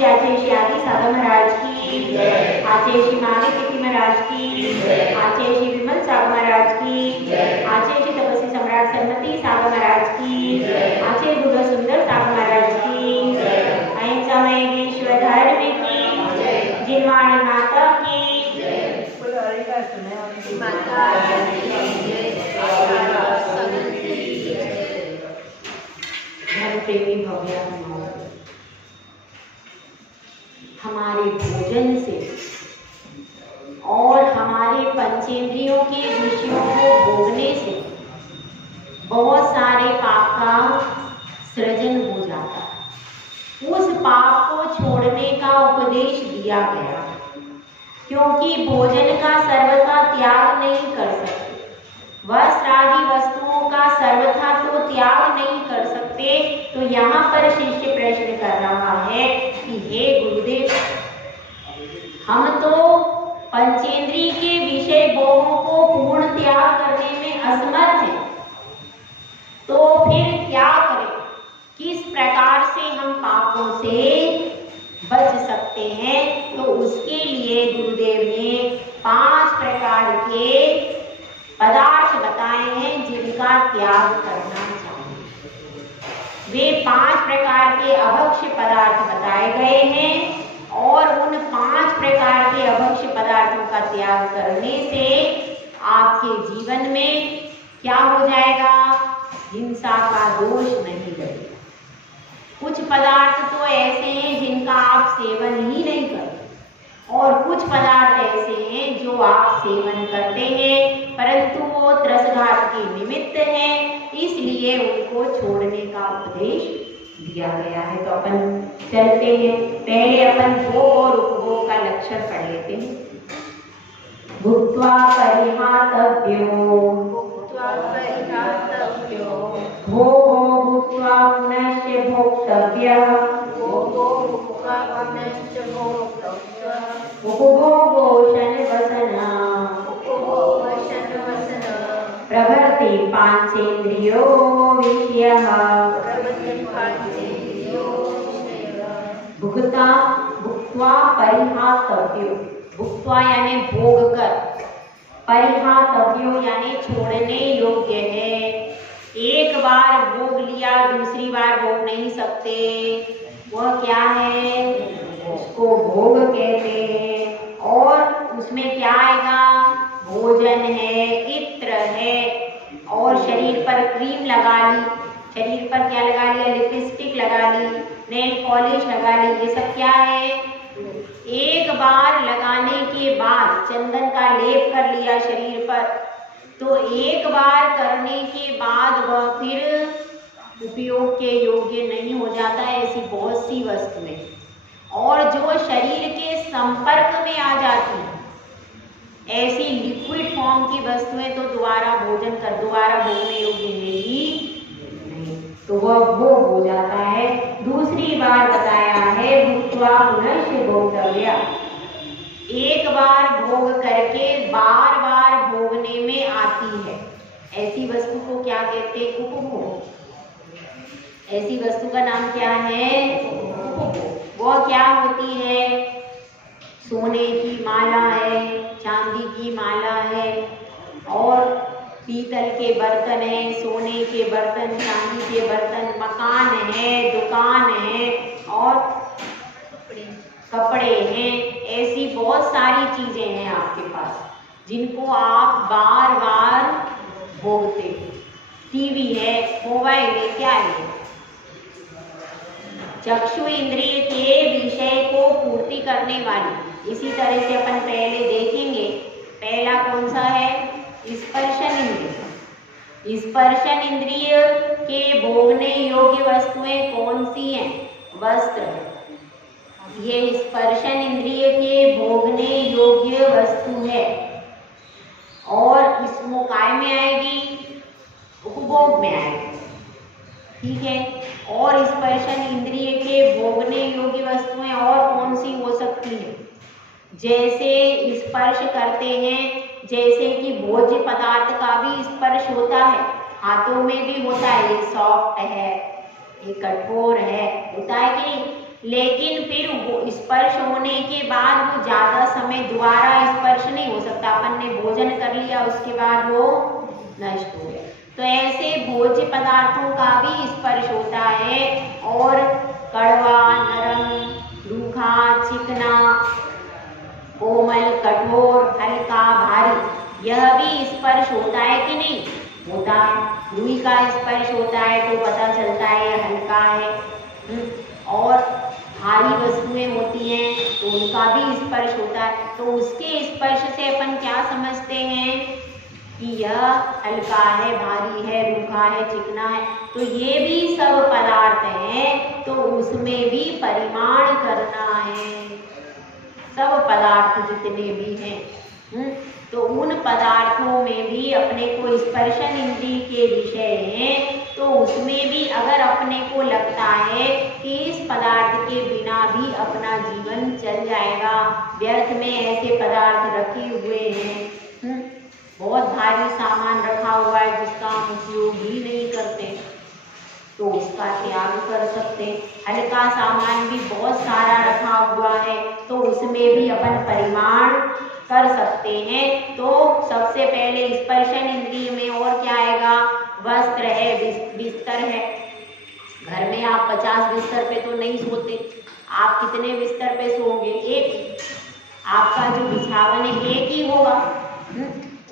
पूज्य आचार्य आदि साधु महाराज की, आचार्य श्री मालिक महाराज की, आचार्य श्री विमल साधु महाराज की, आचार्य श्री तपस्वी सम्राट सन्मति साधु महाराज की, आचार्य दुर्गा सुंदर साधु महाराज की, अहिंसा महेश्वर धर्म की, जिनवाणी माता की, धर्म प्रेमी भव्य हमारे भोजन से और हमारे पंचेंद्रियों के विषयों को भोगने से बहुत सारे पाप का सृजन हो जाता है। उस पाप को छोड़ने का उपदेश दिया गया, क्योंकि भोजन का सर्वथा त्याग नहीं कर सकते, वस्त्र आदि वस्तुओं का सर्वथा तो त्याग नहीं कर सकते। तो यहाँ पर शिष्य प्रश्न कर रहा है कि हे गुरुदेव, हम तो पंचेंद्रिय के विषय भोगों को पूर्ण त्याग करने में असमर्थ हैं, तो फिर क्या करें? किस प्रकार से हम पापों से बच सकते हैं? तो उसके लिए गुरुदेव ने 5 प्रकार के पदार्थ बताए हैं जिनका त्याग करना चाहिए। वे 5 प्रकार के अभक्ष्य पदार्थ बताए गए हैं और उन 5 प्रकार के अभक्ष्य पदार्थों का त्याग करने से आपके जीवन में क्या हो जाएगा? हिंसा का दोष नहीं रहेगा। कुछ पदार्थ तो ऐसे हैं जिनका आप सेवन ही नहीं करते, और कुछ पदार्थ ऐसे हैं जो आप सेवन करते हैं, परंतु वो त्रसघात के निमित्त हैं, इसलिए उनको छोड़ने का उपदेश दिया गया है। तो अपन चलते हैं, पहले अपन भोग और उपभोग का लक्षण पढ़ लेते हैं। भुक्त्वा परिहातव्यो भोगो भुक्त्वा पुनश्च भोक्तव्यः उपभोगो शनवसना प्रभृति पांचेन्द्रियो विषयः भुक्ता भुक्त्वा परिहातव्यो, भुक्त्वा यानी भोग कर, परिहातव्यो यानी छोड़ने योग्य है। एक बार भोग लिया दूसरी बार भोग नहीं सकते, वह क्या है? उसको भोग कहते हैं। और उसमें क्या आएगा? भोजन है, इत्र है, और शरीर पर क्रीम लगा ली, शरीर पर क्या लगा लिया? लिपस्टिक लगा ली, नेल पॉलिश लगा ली, ये सब क्या है? एक बार लगाने के बाद चंदन का लेप कर लिया शरीर पर, तो एक बार करने के बाद वह फिर उपयोग के योग्य नहीं हो जाता है। ऐसी बहुत सी वस्तुएं, और जो शरीर के संपर्क में आ जाती है, ऐसी लिक्विड फॉर्म की वस्तुएं तो दोबारा भोगने योग्य है ही नहीं, तो वह भोग हो जाता है। दूसरी बार बताया है भुक्त्वा पुनश्च भोक्तव्या, एक बार भोग करके बार बार भोगने में आती है, ऐसी वस्तु को क्या कहते हैं? उपभोग। ऐसी वस्तु का नाम क्या है? उपभोग। वह क्या होती है? सोने की माला है, चांदी की माला है, और पीतल के बर्तन है, सोने के बर्तन, चांदी के बर्तन, मकान है, दुकान है, और कपड़े हैं। ऐसी बहुत सारी चीजें हैं आपके पास जिनको आप बार बार भोगते हो। टीवी है, मोबाइल है, क्या है? चक्षु इंद्रिय के विषय को पूर्ति करने वाली। इसी तरह से अपन पहले देखेंगे, पहला कौन सा है? स्पर्शन इंद्रिय। स्पर्शन इंद्रिय के भोगने योग्य वस्तुएं कौन सी हैं? वस्त्र। ये स्पर्शन इंद्रिय के भोगने योग्य वस्तु है, और इसमें काय में आएगी? उपभोग में आएगी, ठीक है। और स्पर्शन इंद्रिय के भोगने योग्य वस्तुएं और कौन सी हो सकती हैं? जैसे स्पर्श करते हैं, जैसे कि भोज्य पदार्थ का भी स्पर्श होता है, हाथों में भी होता है, ये सॉफ्ट है, ये कठोर है, होता है कि नहीं? लेकिन फिर स्पर्श होने के बाद वो ज्यादा समय दोबारा स्पर्श नहीं हो सकता। अपन ने भोजन कर लिया उसके बाद वो नष्ट हो गया। तो ऐसे भोज्य पदार्थों का भी स्पर्श होता है और कड़वा, नरम, रूखा, चिकना, कोमल, कठोर, हल्का, भारी, यह भी स्पर्श होता है कि नहीं? होता है। रुई का स्पर्श होता है तो पता चलता है हल्का है। और भारी वस्तुएं होती हैं तो उनका भी स्पर्श होता है। तो उसके स्पर्श से अपन क्या समझते हैं कि यह हल्का है, भारी है, रूखा है, चिकना है। तो ये भी सब पदार्थ हैं, तो उसमें भी परिमाण करना है। सब पदार्थ जितने भी हैं, तो उन पदार्थों में भी अपने को स्पर्शन इंद्रिय के विषय हैं, तो उसमें भी अगर अपने को लगता है कि इस पदार्थ के बिना भी अपना जीवन चल जाएगा, व्यर्थ में ऐसे पदार्थ रखे हुए हैं, बहुत भारी सामान रखा हुआ है जिसका हम उपयोग ही नहीं करते, तो उसका त्याग कर सकते। हल्का सामान भी बहुत सारा रखा हुआ है तो उसमें भी अपन परिमाण कर सकते हैं। तो सबसे पहले स्पर्शन इंद्रिय में और क्या आएगा? वस्त्र है, बिस्तर है। घर में आप 50 बिस्तर पे तो नहीं सोते, आप कितने बिस्तर पे सोओगे? एक। आपका जो बिछावन है एक ही होगा।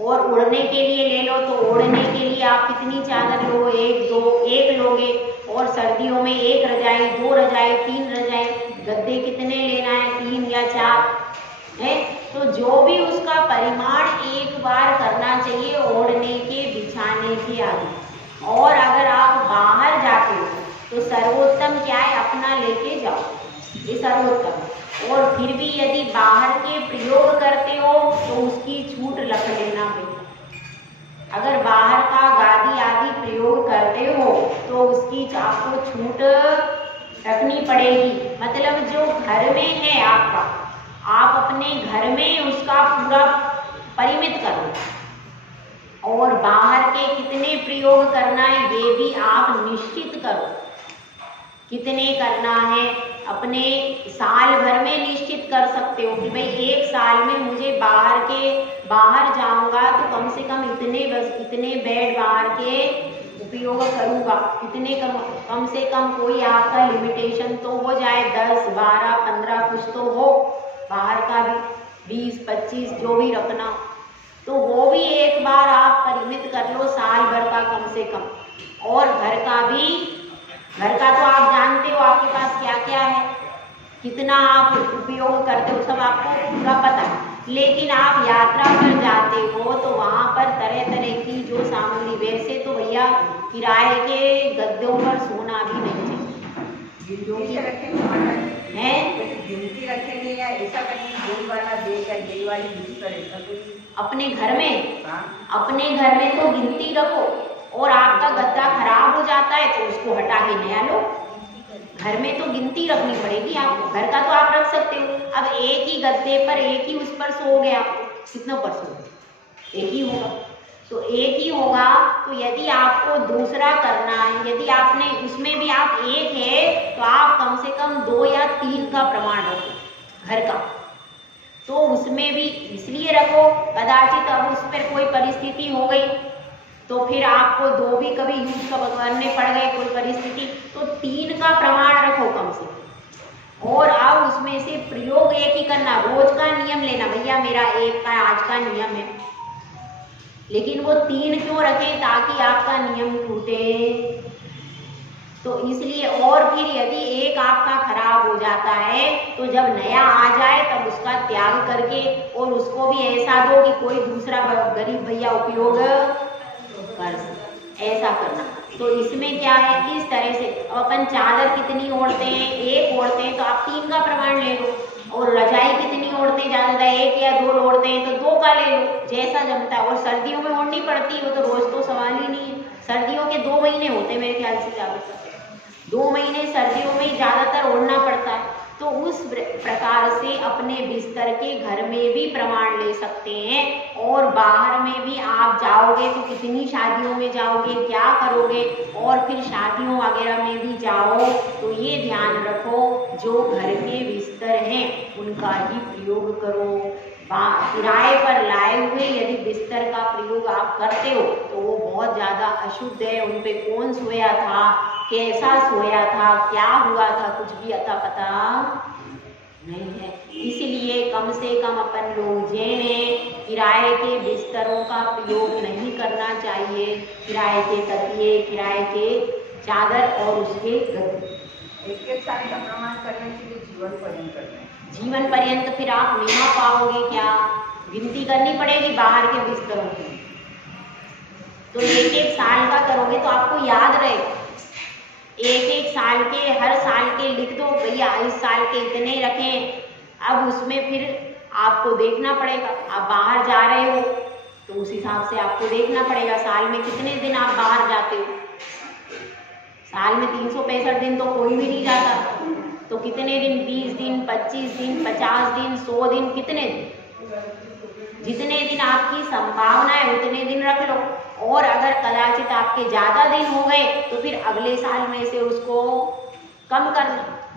और ओढ़ने के लिए ले लो तो ओढ़ने के लिए आप कितनी चादर लो? एक लोगे। और सर्दियों में 1 रजाई, 2 रजाई, 3 रजाई। गद्दे कितने लेना है? 3 या 4 है। तो जो भी उसका परिमाण एक बार करना चाहिए ओढ़ने के, बिछाने के आदि। और अगर आप बाहर जाते हो तो सर्वोत्तम क्या है? अपना लेके जाओ, ये सर्वोत्तम। और फिर भी यदि बाहर के प्रयोग करते हो तो उसकी छूट रख लेना बेटा। अगर बाहर का गादी आदि प्रयोग करते हो तो उसकी आपको छूट रखनी पड़ेगी। मतलब जो घर में है आपका, आप अपने घर में उसका पूरा परिमित करो। और बाहर के कितने प्रयोग करना है ये भी आप निश्चित करो, कितने करना है। अपने साल भर में निश्चित कर सकते हो कि भाई 1 साल में मुझे बाहर जाऊंगा तो कम से कम इतने बेड बाहर के उपयोग करूंगा, कितने कम से कम कोई आपका लिमिटेशन तो हो जाए, 10, 12, 15 कुछ तो हो। बाहर का भी 20, 25 जो भी रखना, तो वो भी एक बार आप परिमित कर लो साल भर का कम से कम। और घर का तो आप जानते हो आपके पास क्या क्या है, कितना आप उपयोग करते हो, सब आपको पूरा पता है। लेकिन आप यात्रा पर जाते हो तो वहाँ पर तरह तरह की जो सामग्री, वैसे तो भैया किराए के गद्दों पर सोना भी नहीं चाहिए है। अपने घर में तो गिनती रखो। और आपका गद्दा खराब हो जाता है तो उसको हटा के नया लो। घर में तो गिनती रखनी पड़ेगी आपको। घर का तो आप रख सकते हो। अब एक ही गद्दे पर एक ही उस पर सो गया, कितना पर सो? एक ही होगा। तो एक ही होगा। तो यदि आपको दूसरा करना है, यदि आपने उसमें भी आप एक है तो आप कम से कम 2 या 3 का प्रमाण रखो घर का। तो उसमें भी इसलिए रखो, कदाचित अब उस पर कोई परिस्थिति हो गई तो फिर आपको 2 भी कभी यूज करने पड़ गए कोई परिस्थिति, तो 3 का प्रमाण रखो कम से। और अब उसमें से प्रयोग एक ही करना, रोज का नियम लेना, भैया मेरा 1 का आज का नियम है, लेकिन वो 3 क्यों रखें? ताकि आपका नियम टूटे। तो इसलिए। और फिर यदि एक आपका खराब हो जाता है तो जब नया आ जाए तब उसका त्याग करके और उसको भी ऐसा दो कि कोई दूसरा गरीब भैया उपयोग कर, ऐसा करना। तो इसमें क्या है, इस तरह से अपन चादर कितनी ओढ़ते हैं? 1 ओढ़ते हैं तो आप 3 का प्रमाण ले लो। और रजाई कितनी ओढ़ते हैं? ज़्यादा 1 या 2 ओढ़ते हैं तो 2 का ले लो, जैसा जमता है। और सर्दियों में ओढ़नी पड़ती है, वो तो रोज तो सवाल ही नहीं है। सर्दियों के 2 महीने होते हैं मेरे ख्याल से, ज़्यादातर 2 महीने सर्दियों में ज़्यादातर ओढ़ना पड़ता है। तो उस प्रकार से अपने बिस्तर के घर में भी प्रमाण ले सकते हैं। और बाहर में भी आप जाओगे तो कितनी शादियों में जाओगे, क्या करोगे, और फिर शादियों वगैरह में भी जाओ तो ये ध्यान रखो जो घर के बिस्तर हैं उनका ही प्रयोग करो। किराए पर लाए हुए यदि बिस्तर का प्रयोग आप करते हो तो वो बहुत ज़्यादा अशुद्ध है। उन पे कौन सोया था, कैसा सोया था, क्या हुआ था, कुछ भी अता पता नहीं है। इसलिए कम से कम अपन लोग जिन्हें किराए के बिस्तरों का प्रयोग नहीं करना चाहिए, किराए के तकिए, किराए के चादर और उसके गद्दे। एक साल का प्रमाण करने के लिए जीवन पर्यंत करना है। जीवन पर्यंत फिर आप निभा पाओगे क्या? गिनती करनी पड़ेगी बाहर के बिस्तरों की। तो एक एक साल का करोगे तो आपको याद रहेगा। एक एक साल के, हर साल के लिख दो भैया इस साल के इतने रखें। अब उसमें फिर आपको देखना पड़ेगा, आप बाहर जा रहे हो तो उस हिसाब से आपको देखना पड़ेगा साल में कितने दिन आप बाहर जाते हो। साल में 365 दिन तो कोई भी नहीं जाता, तो कितने दिन, 20 दिन, 25 दिन, 50 दिन, 100 दिन, कितने दिन? जितने दिन आपकी संभावना है उतने दिन रख लो। और अगर कदाचित आपके ज़्यादा दिन हो गए तो फिर अगले साल में से उसको कम कर,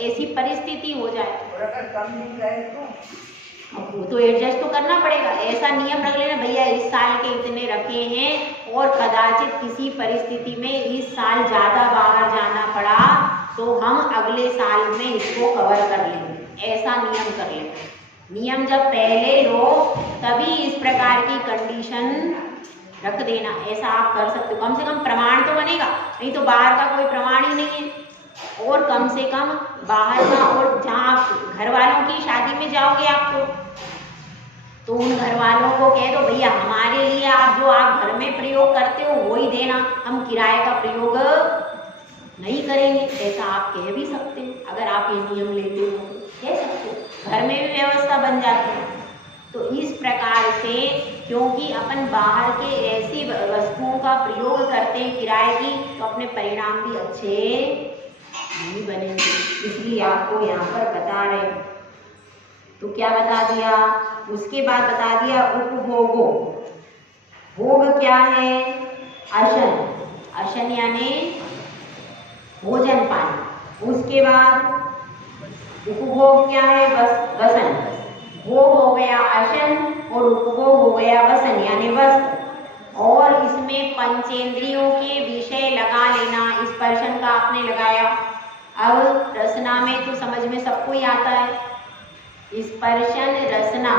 ऐसी परिस्थिति हो जाए। और अगर कम नहीं गए वो तो एडजस्ट तो करना पड़ेगा। ऐसा नियम रख लेना भैया इस साल के इतने रखे हैं और कदाचित किसी परिस्थिति में इस साल ज़्यादा बाहर जाना पड़ा तो हम अगले साल में इसको कवर कर लेंगे, ऐसा नियम कर लेना। नियम जब पहले लो तभी इस प्रकार की कंडीशन रख देना। ऐसा आप कर सकते हो, कम से कम प्रमाण तो बनेगा, नहीं तो बाहर का कोई प्रमाण ही नहीं है। और कम से कम बाहर का, और जहाँ आप घर वालों की शादी में जाओगे आपको, तो उन घर वालों को कह दो भैया हमारे लिए आप जो आप घर में प्रयोग करते हो वो ही देना, हम किराए का प्रयोग नहीं करेंगे। ऐसा आप कह भी सकते हो, अगर आप ये नियम लेते हो तो कह सकते हो, घर में भी व्यवस्था बन जाती है। तो इस प्रकार से, क्योंकि अपन बाहर के ऐसी वस्तुओं का प्रयोग करते हैं किराए की, तो अपने परिणाम भी अच्छे नहीं बनेंगे। इसलिए आपको यहाँ पर बता रहे हैं। तो क्या बता दिया, उसके बाद बता दिया उपभोगो। भोग क्या है? अशन, अशन यानी भोजन पानी। उसके बाद उपभोग क्या है? वसन। भोग हो गया अशन और उपभोग हो गया वसन यानी वस्त्र। और इसमें पंचेंद्रियों के विषय लगा लेना। स्पर्शन का आपने लगाया। अब रसना में तो समझ में सबको ही आता है, स्पर्शन रसना।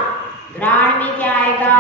घ्राण में क्या आएगा?